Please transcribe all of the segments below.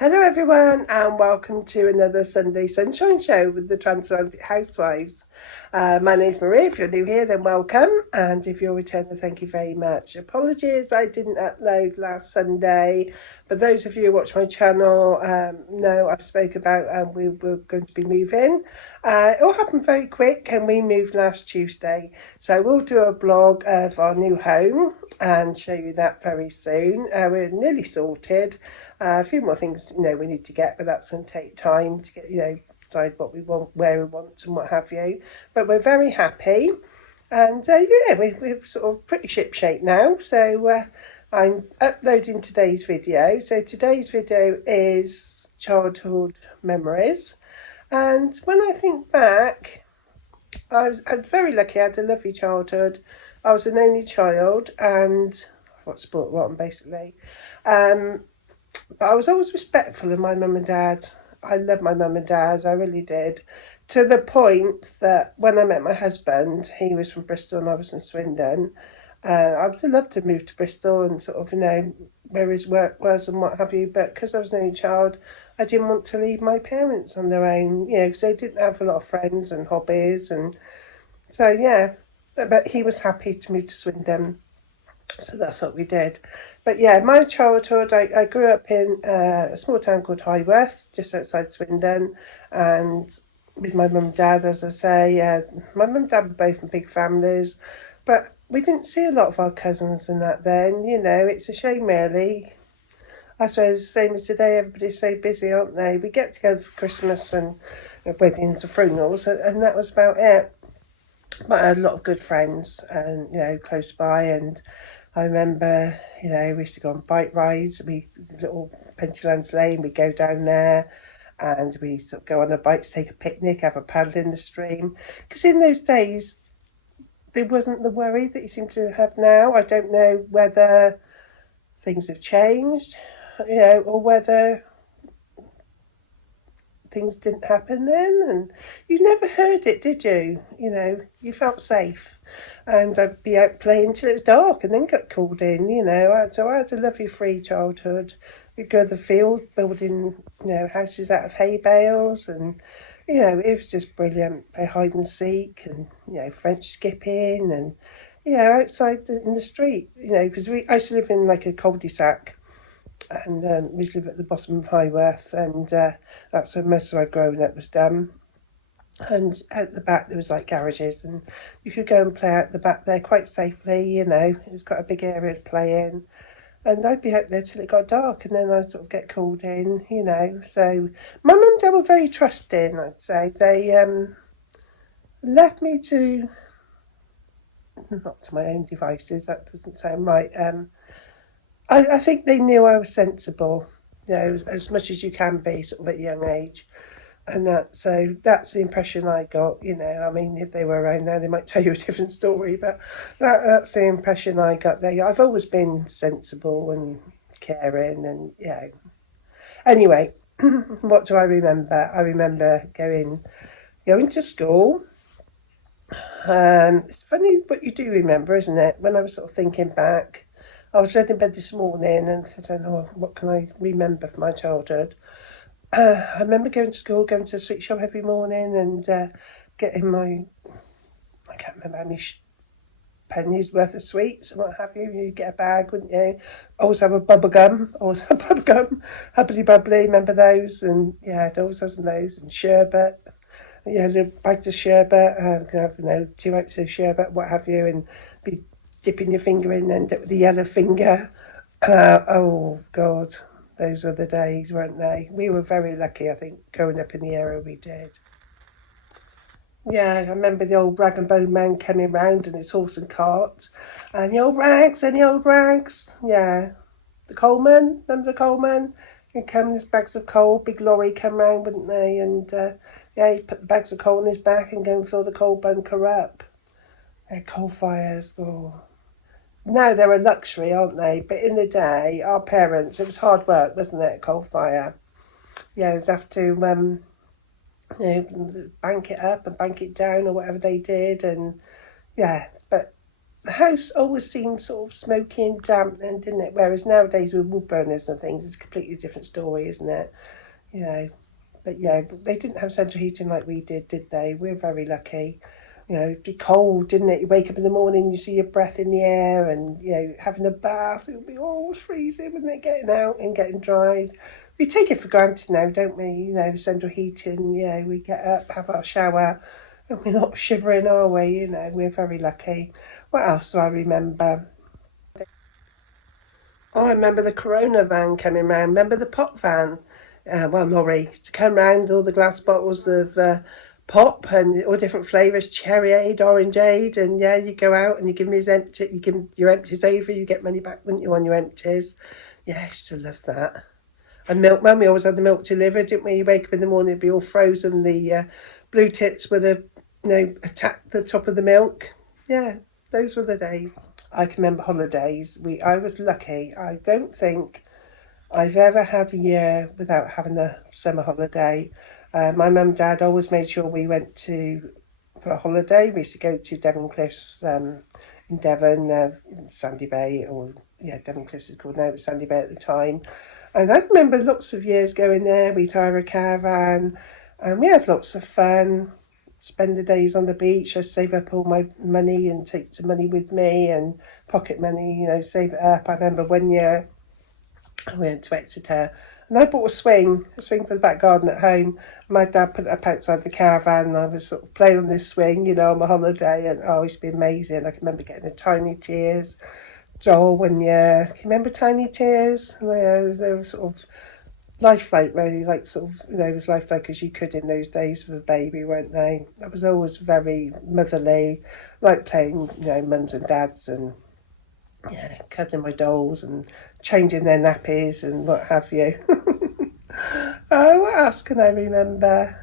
Hello everyone and welcome to another Sunday Sunshine Show with the Transatlantic housewives. My name's Marie. If you're new here then welcome, and if you're a returner thank you very much. Apologies I didn't upload last Sunday, but those of you who watch my channel know I've spoke about we were going to be moving. It all happened very quick and we moved last Tuesday, so we'll do a vlog of our new home and show you that very soon. We're nearly sorted. A few more things, we need to get, but that's going to take time to get, decide what we want, where we want, and what have you. But we're very happy, and we're sort of pretty ship-shape now. So I'm uploading today's video. So today's video is childhood memories, and when I think back, I'm very lucky. I had a lovely childhood. I was an only child, and what sport rotten basically. But I was always respectful of my mum and dad. I loved my mum and dad, I really did. To the point that when I met my husband, he was from Bristol and I was from Swindon. I would have loved to move to Bristol and sort of, where his work was and what have you. But because I was an only child, I didn't want to leave my parents on their own, because they didn't have a lot of friends and hobbies. And so, yeah, but he was happy to move to Swindon. So that's what we did. But yeah, my childhood, I grew up in a small town called Highworth, just outside Swindon, and with my mum and dad, as I say. My mum and dad were both from big families, but we didn't see a lot of our cousins and that then. It's a shame really. I suppose same as today, everybody's so busy, aren't they? We get together for Christmas and weddings and funerals, and that was about it. But I had a lot of good friends and close by, and I remember, we used to go on bike rides. Little Pentylands Lane, we'd go down there and we sort of go on a bike to take a picnic, have a paddle in the stream. Because in those days, there wasn't the worry that you seem to have now. I don't know whether things have changed, or whether things didn't happen then, and you never heard it, did you? You felt safe, and I'd be out playing till it was dark and then got called in. So I had a lovely free childhood. We'd go to the field building houses out of hay bales, and it was just brilliant. Play hide and seek, and French skipping, and outside in the street, because I used to live in like a cul-de-sac, and we used to live at the bottom of Highworth, and that's where most of my growing up was done. And out the back there was like garages, and you could go and play out the back there quite safely. It was quite a big area to play in, and I'd be out there till it got dark, and then I'd sort of get called in. So my mum and dad were very trusting, I'd say. They left me to, not to my own devices, that doesn't sound right. I think they knew I was sensible, as much as you can be sort of at a young age. And that's the impression I got. If they were around now, they might tell you a different story, but that's the impression I got there. I've always been sensible and caring, and Anyway, what do I remember? I remember going to school. It's funny what you do remember, isn't it? When I was sort of thinking back, I was laid in bed this morning and said, what can I remember from my childhood? I remember going to school, going to the sweet shop every morning and getting I can't remember how many pennies worth of sweets and what have you. You'd get a bag, wouldn't you? Always have a bubble gum, Hubbly Bubbly, remember those? And I'd always have some of those, and sherbet. Little bags of sherbet, have 2 ounces of sherbet, what have you, and be dipping your finger in and end up with the yellow finger. Oh God, those were the days, weren't they? We were very lucky, I think, growing up in the area we did. I remember the old rag and bone man coming round and his horse and cart, and the old rags, the coalman, remember the coalman? He'd come, there's bags of coal, big lorry come round, wouldn't they? And he'd put the bags of coal on his back and go and fill the coal bunker up. Coal fires, now they're a luxury, aren't they? But in the day, our parents, it was hard work, wasn't it? Coal fire. They'd have to bank it up and bank it down or whatever they did, and but the house always seemed sort of smoky and damp then, didn't it? Whereas nowadays with wood burners and things, it's a completely different story, isn't it? You know, but yeah, they didn't have central heating like we did they? We're very lucky. It'd be cold, didn't it? You wake up in the morning, you see your breath in the air, and having a bath, it would be always freezing, wouldn't it? Getting out and getting dried. We take it for granted now, don't we? Central heating. We get up, have our shower, and we're not shivering, are we? We're very lucky. What else do I remember? Oh, I remember the Corona van coming round. Remember the pop van? Lorry to come round, all the glass bottles of pop and all different flavours, cherryade, orangeade, and yeah, you go out and you give me his empty, you give your empties over, you get money back, wouldn't you, on your empties? Yeah, I used to love that. And milk, mum, we always had the milk delivered, didn't we? You wake up in the morning, it'd be all frozen. The blue tits would have, attacked the top of the milk. Yeah, those were the days. I can remember holidays. I was lucky. I don't think I've ever had a year without having a summer holiday. My mum and dad always made sure we went for a holiday. We used to go to Devon Cliffs in Devon, Sandy Bay, or yeah, Devon Cliffs is called now, it was Sandy Bay at the time. And I remember lots of years going there. We'd hire a caravan, and we had lots of fun. Spend the days on the beach. I save up all my money and take some money with me and pocket money, save it up. I remember one year I went to Exeter and I bought a swing for the back garden at home. My dad put it up outside the caravan and I was sort of playing on this swing, on my holiday, and oh, it's been amazing. I can remember getting the Tiny Tears doll one year. Can you remember Tiny Tears? They were sort of lifelike, really, like sort of, as lifelike as you could in those days for a baby, weren't they? I was always very motherly, like playing, mums and dads and cuddling my dolls and changing their nappies and what have you. Oh, what else can I remember?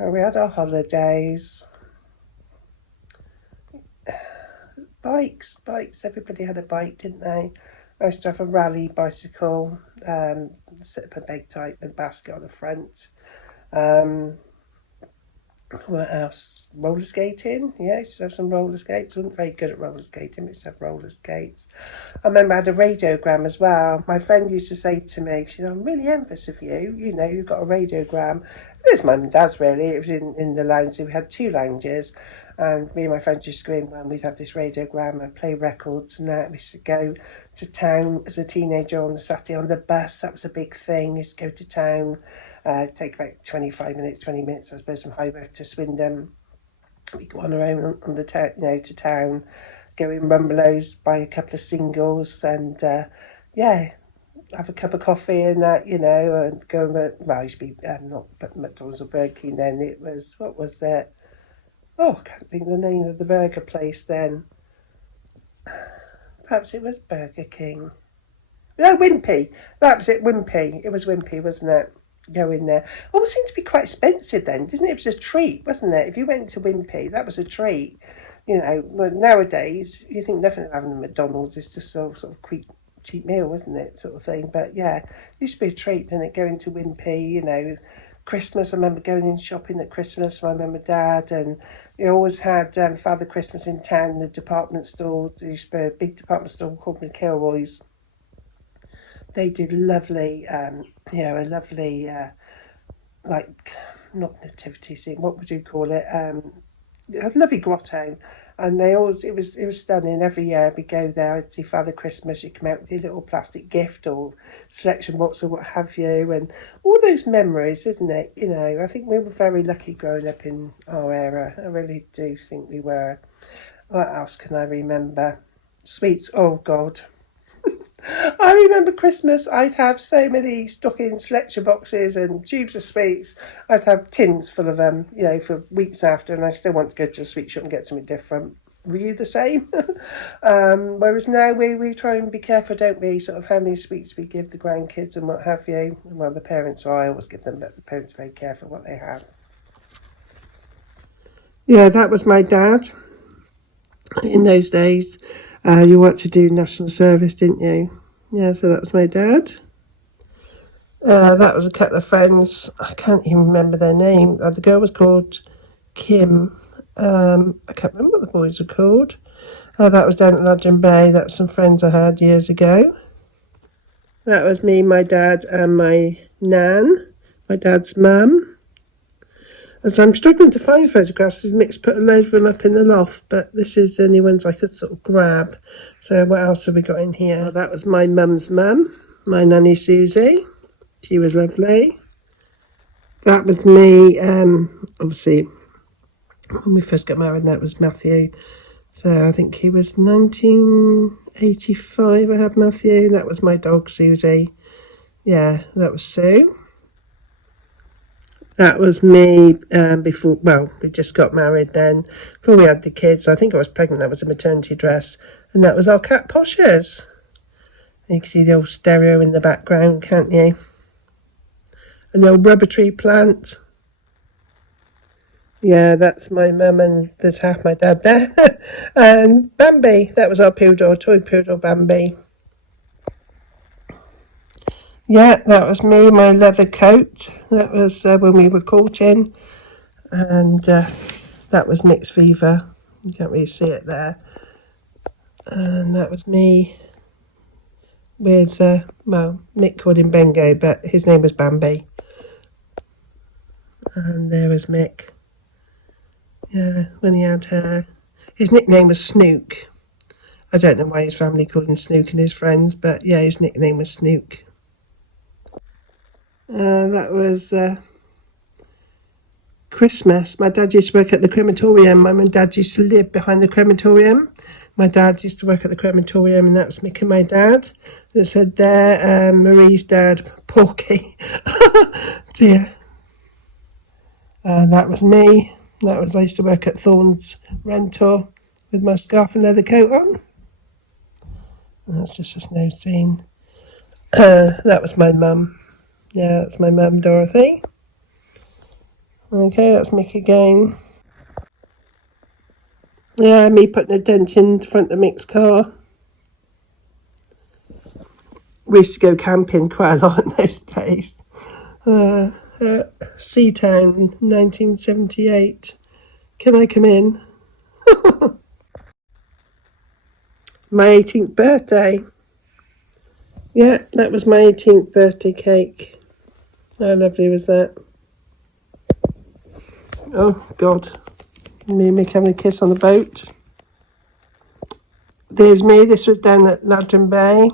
Oh, we had our holidays. Bikes. Everybody had a bike, didn't they? I used to have a rally bicycle, set up a big type with a basket on the front. What else? Roller skating. Yeah, I used to have some roller skates. I wasn't very good at roller skating, but I used to have roller skates. I remember I had a radiogram as well. My friend used to say to me, she said, I'm really envious of you. You've got a radiogram. It was mum and dad's, really. It was in the lounge. We had two lounges. And me and my friends used to go in when we'd have this radiogram and play records and that. We used to go to town as a teenager on the Saturday on the bus. That was a big thing. We used to go to town. Take about 20 minutes, I suppose, from Highworth to Swindon. We go on our own on the to town, go in Rumbelows, buy a couple of singles, and have a cup of coffee and that, and go. Well, it used to be not McDonald's or Burger King then. It was, what was it? Oh, I can't think of the name of the burger place then. Perhaps it was Burger King. No, Wimpy. That was it, Wimpy. It was Wimpy, wasn't it? Go in there. Always seemed to be quite expensive then, didn't it? It was a treat, wasn't it? If you went to Wimpy, that was a treat. But nowadays, you think nothing of having a McDonald's is just sort of quick, cheap meal, wasn't it? Sort of thing. But yeah, it used to be a treat, didn't it? Going to Wimpy, Christmas, I remember going in shopping at Christmas, my mum and dad, and we always had Father Christmas in town, the department store. There used to be a big department store called McElroy's. They did lovely, a lovely, like, not nativity scene, what would you call it? A lovely grotto, and it was stunning. Every year we go there, I'd see Father Christmas, you come out with your little plastic gift or selection box or what have you, and all those memories, isn't it? I think we were very lucky growing up in our era. I really do think we were. What else can I remember? Sweets, oh God. I remember Christmas, I'd have so many stocking selection boxes and tubes of sweets. I'd have tins full of them, for weeks after, and I still want to go to a sweet shop and get something different. Were you the same? Whereas now we try and be careful, don't we, sort of how many sweets we give the grandkids and what have you. Well, the parents, I always give them, but the parents are very careful what they have. Yeah, that was my dad. In those days, you wanted to do national service, didn't you? Yeah, so that was my dad. That was a couple of friends. I can't even remember their name. The girl was called Kim. I can't remember what the boys were called. That was down at Lodging Bay. That was some friends I had years ago. That was me, my dad and my nan, my dad's mum. As I'm struggling to find photographs, Mick's put a load of them up in the loft, but this is the only ones I could sort of grab. So what else have we got in here? Well, that was my mum's mum, my nanny Susie. She was lovely. That was me, obviously, when we first got married, and that was Matthew. So I think he was 1985, I had Matthew. That was my dog, Susie. Yeah, that was Sue. That was me before, well, we just got married then. Before we had the kids, I think I was pregnant. That was a maternity dress. And that was our cat Poshers. You can see the old stereo in the background, can't you? An old rubber tree plant. Yeah, that's my mum, and there's half my dad there. And Bambi, that was our poodle, toy poodle Bambi. Yeah, that was me, my leather coat. That was when we were courting. And that was Mick's Viva. You can't really see it there. And that was me with, well, Mick called him Bengo, but his name was Bambi. And there was Mick. Yeah, when he had hair. His nickname was Snook. I don't know why his family called him Snook and his friends, but yeah, his nickname was Snook. That was Christmas. My dad used to work at the crematorium. My mum and dad used to live behind the crematorium. My dad used to work at the crematorium, and that was Mick and my dad. That said there, Marie's dad, Porky. Dear. That was me. That was, I used to work at Thorne's Rental with my scarf and leather coat on. And that's just a snow scene. That was my mum. Yeah, that's my mum, Dorothy. Okay, that's Mick again. Yeah, me putting a dent in the front of Mick's car. We used to go camping quite a lot in those days. Seatown, 1978. Can I come in? My 18th birthday. Yeah, that was my 18th birthday cake. How lovely was that? Oh, God. Me and Mick having a kiss on the boat. There's me. This was down at Lodging Bay.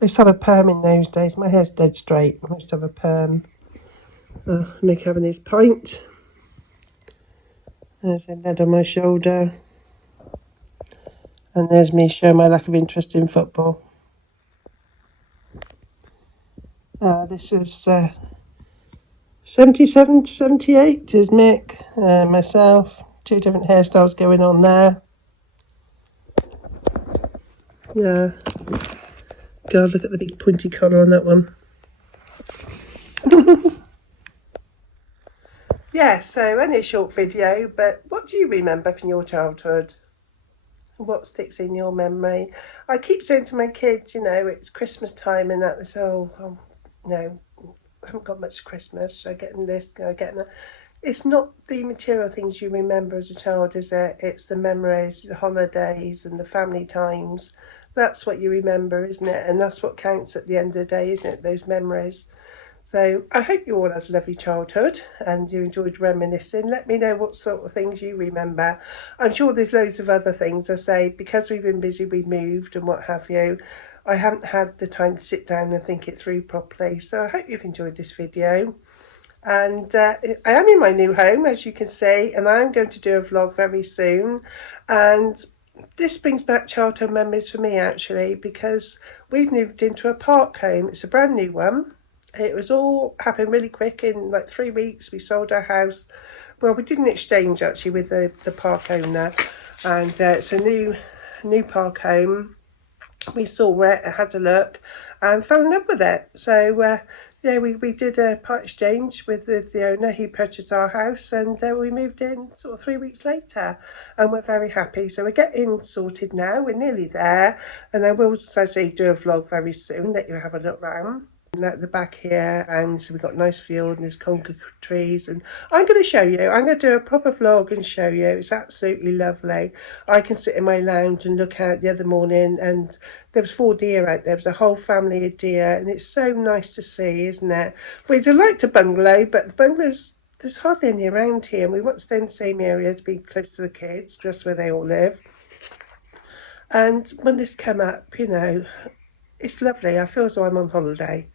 I used to have a perm in those days. My hair's dead straight. I used to have a perm. Mick having his pint. There's a lead on my shoulder. And there's me showing my lack of interest in football. This is 77 to 78 is Mick, myself. Two different hairstyles going on there. Yeah. God, look at the big pointy collar on that one. Yeah, so only a short video, but what do you remember from your childhood? What sticks in your memory? I keep saying to my kids, you know, it's Christmas time and that, they say, oh, no, I haven't got much Christmas, so getting this, getting that. It's not the material things you remember as a child, is it? It's the memories, the holidays and the family times. That's what you remember, isn't it? And that's what counts at the end of the day, isn't it? Those memories. So I hope you all had a lovely childhood and you enjoyed reminiscing. Let me know what sort of things you remember. I'm sure there's loads of other things. I say, because we've been busy, we moved and what have you, I haven't had the time to sit down and think it through properly. So I hope you've enjoyed this video. And I am in my new home, as you can see, and I'm going to do a vlog very soon. And this brings back childhood memories for me, actually, because we've moved into a park home. It's a brand new one. It was all happened really quick. In like 3 weeks, we sold our house. Well, we did an exchange, actually, with the park owner. And it's a new park home. We saw it, had a look, and fell in love with it. So, yeah, we did a part exchange with the owner. He purchased our house, and we moved in sort of 3 weeks later, and we're very happy. So we're getting sorted now. We're nearly there, and I will, as I say, do a vlog very soon, let you have a look round. at the back here, and so we've got a nice field and there's conker trees, and I'm going to show you, I'm going to do a proper vlog and show you. It's absolutely lovely. I can sit in my lounge and look out the other morning, and there was 4 deer out there. There was a whole family of deer, and it's so nice to see, isn't it? We'd like a bungalow, but the bungalows, there's hardly any around here, and we want to stay in the same area to be close to the kids, just where they all live. And when this came up, it's lovely. I feel as though I'm on holiday.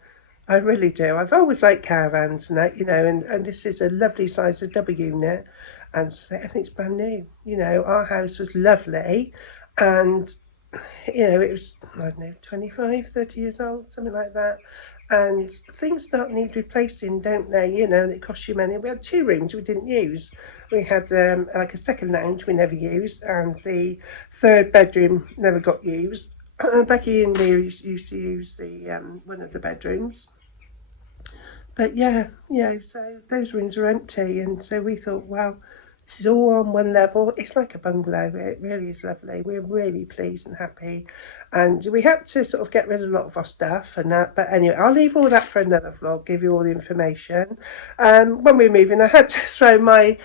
I really do. I've always liked caravans and that, and this is a lovely size of double unit, and so everything's brand new. Our house was lovely, and it was, I don't know, 25, 30 years old, something like that. And things start need replacing, don't they? And it costs you money. We had 2 rooms we didn't use. We had like a second lounge we never used, and the 3rd bedroom never got used. Becky and Leah used to use the one of the bedrooms. But so those rooms are empty, and so we thought, well, this is all on one level. It's like a bungalow. It really is lovely. We're really pleased and happy. And we had to sort of get rid of a lot of our stuff and that. But anyway, I'll leave all that for another vlog, give you all the information. When we were moving, I had to throw my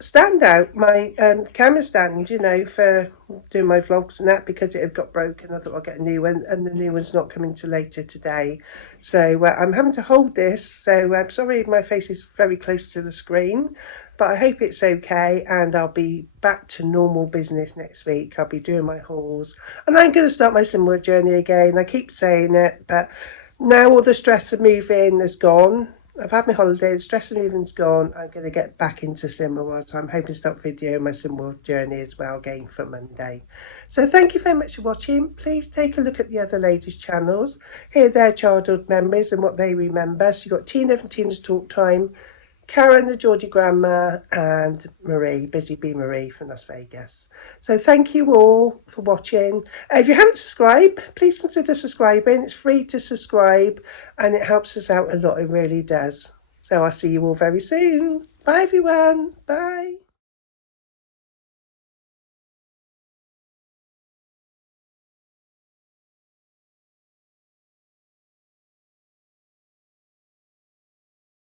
stand out, my camera stand, for doing my vlogs and that, because it had got broken. I thought I'll get a new one, and the new one's not coming till later today. So I'm having to hold this, so I'm sorry my face is very close to the screen, but I hope it's okay, and I'll be back to normal business next week. I'll be doing my hauls, and I'm going to start my Simwell journey again. I keep saying it, but now all the stress of moving is gone. I've had my holiday, the stress of moving's gone. I'm going to get back into Simwell, so I'm hoping to start videoing my Simwell journey as well again for Monday. So thank you very much for watching. Please take a look at the other ladies' channels, hear their childhood memories and what they remember. So you've got Tina from Tina's Talk Time, Karen the Geordie Grandma, and Marie, Busy Bee Marie from Las Vegas. So thank you all for watching. If you haven't subscribed, please consider subscribing. It's free to subscribe, and it helps us out a lot. It really does. So I'll see you all very soon. Bye everyone. Bye.